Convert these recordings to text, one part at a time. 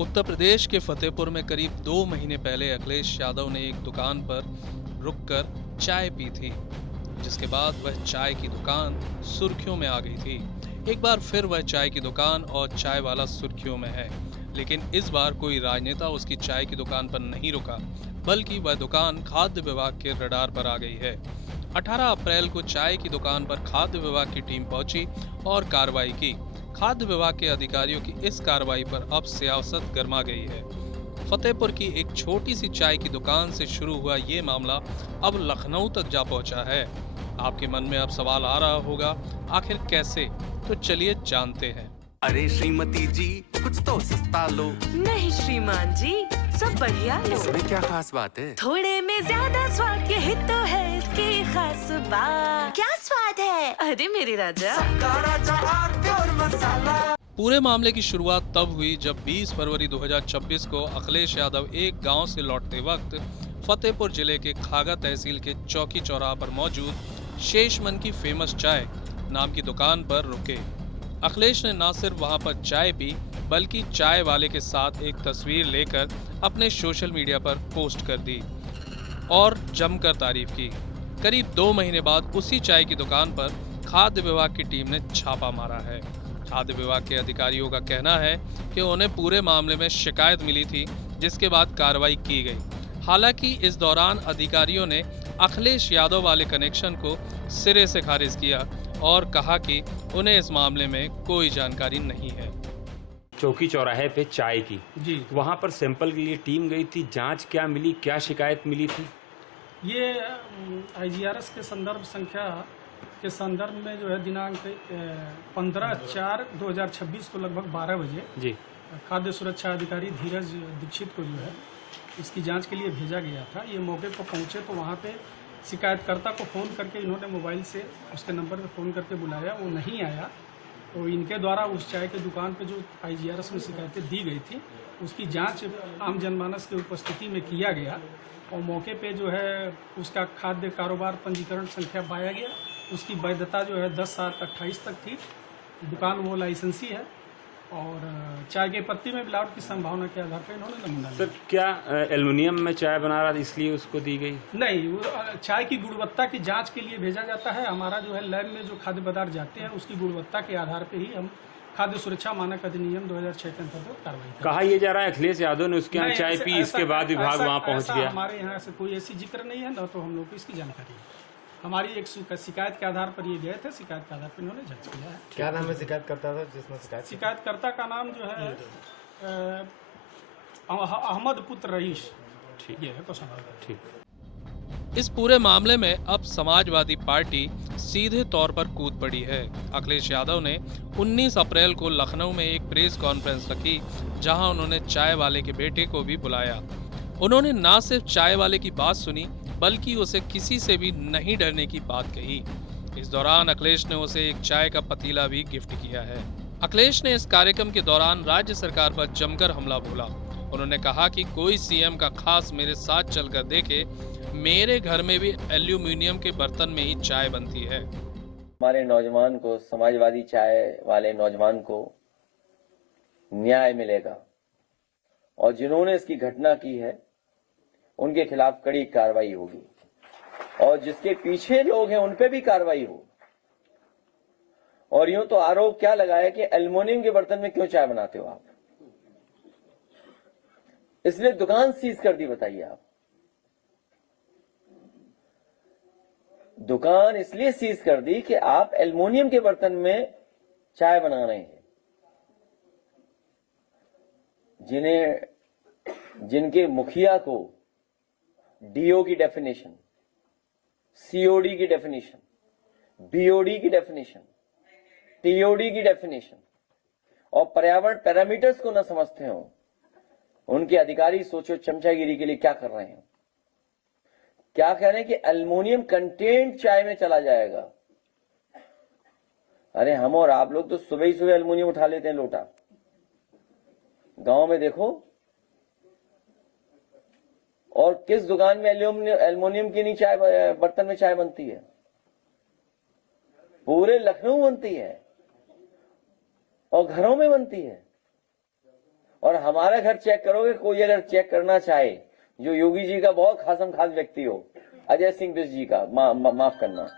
उत्तर प्रदेश के फतेहपुर में करीब 2 महीने पहले अखिलेश यादव ने एक दुकान पर रुककर चाय पी थी, जिसके बाद वह चाय की दुकान सुर्खियों में आ गई थी। एक बार फिर वह चाय की दुकान और चाय वाला सुर्खियों में है, लेकिन इस बार कोई राजनेता उसकी चाय की दुकान पर नहीं रुका, बल्कि वह दुकान खाद्य विभाग के रडार पर आ गई है। 18 अप्रैल को चाय की दुकान पर खाद्य विभाग की टीम पहुंची और कार्रवाई की। खाद्य विभाग के अधिकारियों की इस कार्रवाई पर अब सियासत गर्मा गई है। फतेहपुर की एक छोटी सी चाय की दुकान से शुरू हुआ ये मामला अब लखनऊ तक जा पहुंचा है। आपके मन में अब सवाल आ रहा होगा, आखिर कैसे? तो चलिए जानते हैं। अरे श्रीमती जी, कुछ तो सस्ता लो। नहीं श्रीमान जी, सब बढ़िया लो। इसमें क्या खास बात है? थोड़े में ज्यादा स्वाद, यही तो है इसकी खास बात। क्या स्वाद है? अरे मेरे राजा, राजा और मसाला। पूरे मामले की शुरुआत तब हुई जब 20 फरवरी 2026 को अखिलेश यादव एक गांव से लौटते वक्त फतेहपुर जिले के खागा तहसील के चौकी चौराहा पर मौजूद शेषमन की फेमस चाय नाम की दुकान पर रुके। अखिलेश ने न सिर्फ वहां पर चाय पी, बल्कि चाय वाले के साथ एक तस्वीर लेकर अपने सोशल मीडिया पर पोस्ट कर दी और जमकर तारीफ की। करीब 2 महीने बाद उसी चाय की दुकान पर खाद्य विभाग की टीम ने छापा मारा है। खाद्य विभाग के अधिकारियों का कहना है कि उन्हें पूरे मामले में शिकायत मिली थी, जिसके बाद कार्रवाई की गई। हालांकि इस दौरान अधिकारियों ने अखिलेश यादव वाले कनेक्शन को सिरे से खारिज किया और कहा कि उन्हें इस मामले में कोई जानकारी नहीं है। चौकी चौराहे पे चाय की जी, वहाँ पर सैंपल के लिए टीम गई थी। जांच क्या मिली, क्या शिकायत मिली थी? ये आईजीआरएस के संदर्भ संख्या के संदर्भ में जो है दिनांक 15/4/2026 को लगभग 12 बजे जी खाद्य सुरक्षा अधिकारी धीरज दीक्षित को जो है इसकी जांच के लिए भेजा गया था। ये मौके पर पहुंचे तो वहाँ पे शिकायतकर्ता को फ़ोन करके इन्होंने मोबाइल से उसके नंबर पे फ़ोन करके बुलाया, वो नहीं आया। तो इनके द्वारा उस चाय की दुकान पे जो आईजीआरएस में शिकायतें दी गई थी उसकी जांच आम जनमानस की उपस्थिति में किया गया और मौके पे जो है उसका खाद्य कारोबार पंजीकरण संख्या पाया गया। उसकी वैधता जो है 10/7/28 तक थी। दुकान वो लाइसेंसी है और चाय के पत्ती में मिलावट की संभावना के आधार पर इन्होंने नमूना सर, लिया। क्या एल्युमिनियम में चाय बना रहा था इसलिए उसको दी गई? नहीं, वो चाय की गुणवत्ता की जांच के लिए भेजा जाता है। हमारा जो है लैब में जो खाद्य पदार्थ जाते हैं उसकी गुणवत्ता के आधार पर ही हम खाद्य सुरक्षा मानक अधिनियम 2006 के अंतर्गत कार्रवाई करते हैं। कहा यह जा रहा है अखिलेश यादव ने उसके यहाँ नहीं, चाय ऐसा- पी, ऐसा- इसके बाद विभाग ऐसा- वहाँ पहुँच ऐसा गया। हमारे यहाँ से कोई ऐसी जिक्र नहीं है, न तो हम लोग को इसकी जानकारी है। हमारी एक शिकायत के आधार पर ये गए थे, शिकायत के आधार पर इन्होंने जांच किया है। क्या नाम है शिकायतकर्ता था जिसने शिकायत की? शिकायतकर्ता का नाम जो है अहमद पुत्र रईस। ठीक। ये है तो समझ ठीक। इस पूरे मामले में अब समाजवादी पार्टी सीधे तौर पर कूद पड़ी है। अखिलेश यादव ने 19 अप्रैल को लखनऊ में एक प्रेस कॉन्फ्रेंस रखी, जहां उन्होंने चाय वाले के बेटे को भी बुलाया। उन्होंने न सिर्फ चाय वाले की बात सुनी, बल्कि उसे किसी से भी नहीं डरने की बात कही। इस दौरान अखिलेश ने उसे एक चाय का पतीला भी गिफ्ट किया है। अखिलेश ने इस कार्यक्रम के दौरान राज्य सरकार पर जमकर हमला बोला। उन्होंने कहा कि कोई सीएम का खास मेरे साथ चलकर देखे, मेरे घर में भी एल्यूमिनियम के बर्तन में ही चाय बनती है। हमारे नौजवान को, समाजवादी चाय वाले नौजवान को न्याय मिलेगा और जिन्होंने इसकी घटना की है उनके खिलाफ कड़ी कार्रवाई होगी और जिसके पीछे लोग हैं उन पे भी कार्रवाई हो। और यूं तो आरोप क्या लगाया कि एल्युमिनियम के बर्तन में क्यों चाय बनाते हो आप, इसलिए दुकान सीज कर दी। बताइए आप, दुकान इसलिए सीज कर दी कि आप एल्युमिनियम के बर्तन में चाय बना रहे हैं। जिनके मुखिया को डीओ की डेफिनेशन, सीओडी की डेफिनेशन, बीओडी की डेफिनेशन, टीओडी की डेफिनेशन और पर्यावरण पैरामीटर्स को न समझते हो, उनके अधिकारी सोचो चमचागिरी के लिए क्या कर रहे हैं। क्या कह रहे हैं कि एल्युमिनियम कंटेंट चाय में चला जाएगा। अरे हम और आप लोग तो सुबह ही सुबह एल्युमिनियम उठा लेते हैं लोटा। गांव में देखो, और किस दुकान में एल्युमिनियम की नहीं चाय बर्तन में चाय बनती है? पूरे लखनऊ बनती है और घरों में बनती है और हमारा घर चेक करोगे, कोई अगर चेक करना चाहे, जो योगी जी का बहुत खासम खास व्यक्ति हो, अजय सिंह बिष्ट जी का, माफ करना,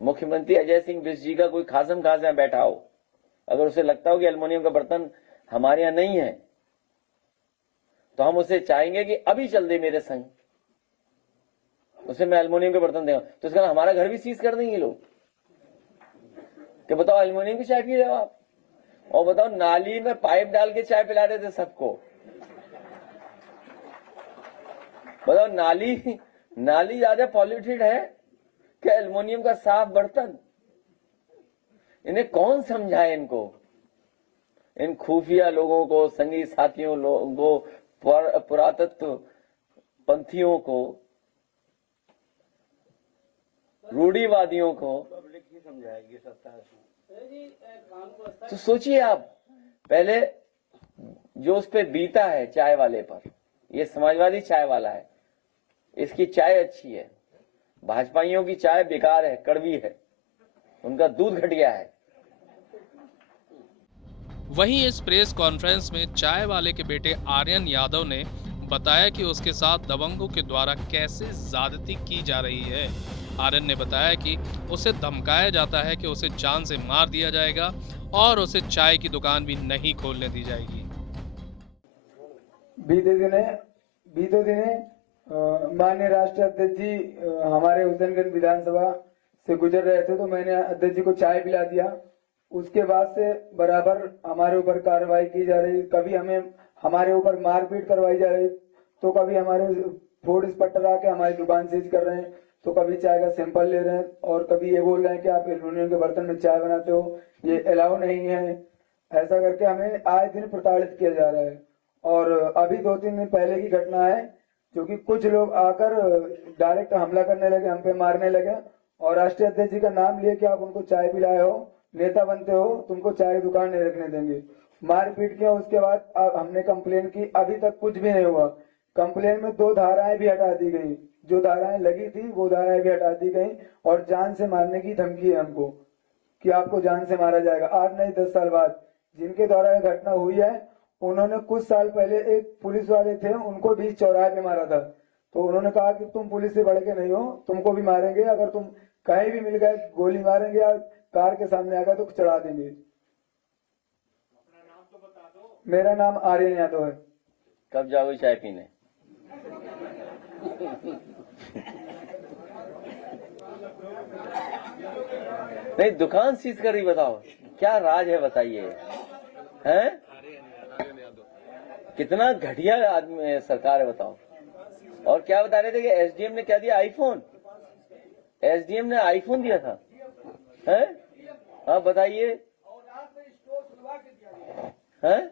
मुख्यमंत्री अजय सिंह बिष्ट जी का कोई खासम खास यहाँ बैठा हो, अगर उसे लगता हो कि एल्युमिनियम का बर्तन हमारे यहाँ नहीं है, तो हम उसे चाहेंगे कि अभी चल दे मेरे संग, उसे मैं एल्युमिनियम के बर्तन देगा। तो इसका हमारा घर भी सीज कर देंगे लोग कि बताओ एल्युमिनियम की चाय पी रहे हो आप, और बताओ नाली में पाइप डाल के चाय पिला रहे थे सबको। बताओ नाली ज्यादा पॉल्यूटेड है कि एल्युमिनियम का साफ बर्तन? इन्हें कौन समझाए? इनको, इन खुफिया लोगों को, संगी साथियों लोगों को, पुरातत्व पंथियों को, रूढ़िवादियों को समझाएगी सत्ता। तो सोचिए आप, पहले जो उस पे बीता है चाय वाले पर, ये समाजवादी चाय वाला है, इसकी चाय अच्छी है, भाजपाइयों की चाय बेकार है, कड़वी है, उनका दूध घटिया है। वहीं इस प्रेस कॉन्फ्रेंस में चाय वाले के बेटे आर्यन यादव ने बताया कि उसके साथ दबंगों के द्वारा कैसे ज्यादती की जा रही है। आर्यन ने बताया कि उसे धमकाया जाता है कि उसे जान से मार दिया जाएगा और उसे चाय की दुकान भी नहीं खोलने दी जाएगी। बीते दिने माननीय राष्ट्रीय अध्यक्ष जी हमारे हुसैनगंज विधानसभा से गुजर रहे थे, तो मैंने अध्यक्ष जी को चाय पिला दिया। उसके बाद से बराबर हमारे ऊपर कार्रवाई की जा रही, कभी हमारे ऊपर मारपीट करवाई जा रही, तो कभी हमारे फूड इंस्पेक्टर आके हमारी दुकान सीज कर रहे हैं, तो कभी चाय का सैंपल ले रहे हैं, और कभी ये बोल रहे हैं कि आप एल्युमिनियम के बर्तन में चाय बनाते हो, ये अलाउ नहीं है। ऐसा करके हमें आए दिन प्रताड़ित किया जा रहा है। और अभी 2-3 दिन पहले की घटना है, क्योंकि कुछ लोग आकर डायरेक्ट हमला करने लगे, हम पे मारने लगे, और राष्ट्रीय अध्यक्ष जी का नाम लिए कि आप उनको चाय पिलाए हो, नेता बनते हो, तुमको चाय की दुकान नहीं रखने देंगे। मारपीट किया। उसके बाद हमने कंप्लेन की, अभी तक कुछ भी नहीं हुआ। कंप्लेन में 2 धाराएं भी हटा दी गई, जो धाराएं लगी थी वो धाराएं भी हटा दी गई, और जान से मारने की धमकी है हमको कि आपको जान से मारा जाएगा। 8 नहीं 10 साल बाद जिनके द्वारा यह घटना हुई है, उन्होंने कुछ साल पहले एक पुलिस वाले थे, उनको भी चौराहे पे मारा था। तो उन्होंने कहा कि तुम पुलिस से बढ़ के नहीं हो, तुमको भी मारेंगे, अगर तुम कहीं भी मिल गए गोली मारेंगे या कार के सामने आ गए तो चढ़ा देंगे। मेरा नाम आर्यन यादव है। कब जाओगे चाय पीने? नहीं, दुकान सीज कर रही, बताओ क्या राज है, बताइए। हैं? कितना घटिया आदमी सरकार है, बताओ। और क्या बता रहे थे कि एसडीएम ने क्या दिया? आईफोन। एसडीएम ने आईफोन दिया था, हैं? आप बताइए, हैं?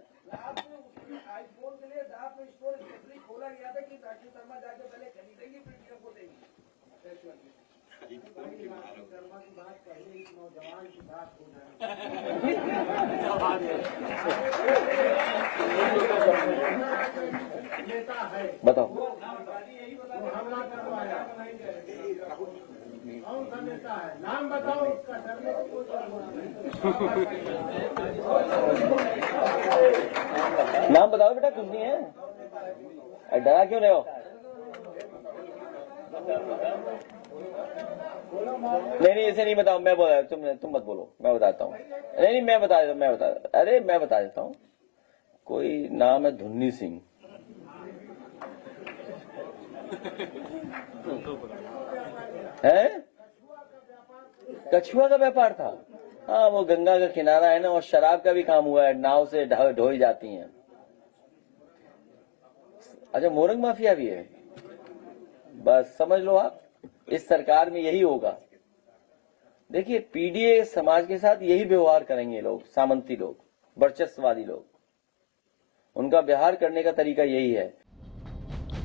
बताओ। नाम बताओ उसका। नाम बताओ बेटा, कुछ नहीं है, डरा क्यों रहे हो? नहीं, इसे नहीं बताओ, मैं बोला, तुम मत बोलो, मैं बताता हूँ। नहीं, मैं बता देता हूँ। कोई नाम है धुन्नी सिंह, है? कछुआ का व्यापार था। हाँ, वो गंगा का किनारा है ना, और शराब का भी काम हुआ है, नाव से ढोई जाती हैं। अच्छा, मोरंग माफिया भी है। बस समझ लो आप, इस सरकार में यही होगा। देखिए, पीडीए समाज के साथ यही व्यवहार करेंगे लोग, सामंती लोग, वर्चस्ववादी लोग, उनका व्यवहार करने का तरीका यही है।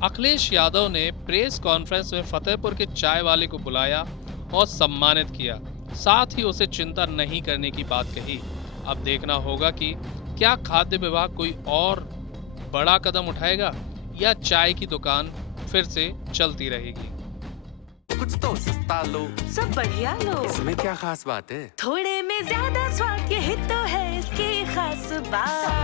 अखिलेश यादव ने प्रेस कॉन्फ्रेंस में फतेहपुर के चाय वाले को बुलाया और सम्मानित किया, साथ ही उसे चिंता नहीं करने की बात कही। अब देखना होगा कि क्या खाद्य विभाग कोई और बड़ा कदम उठाएगा या चाय की दुकान फिर से चलती रहेगी। कुछ तो सस्ता लो, सब बढ़िया लो, इसमें क्या खास बात है? थोड़े में ज्यादा स्वाद, यही तो है इसकी खास बात।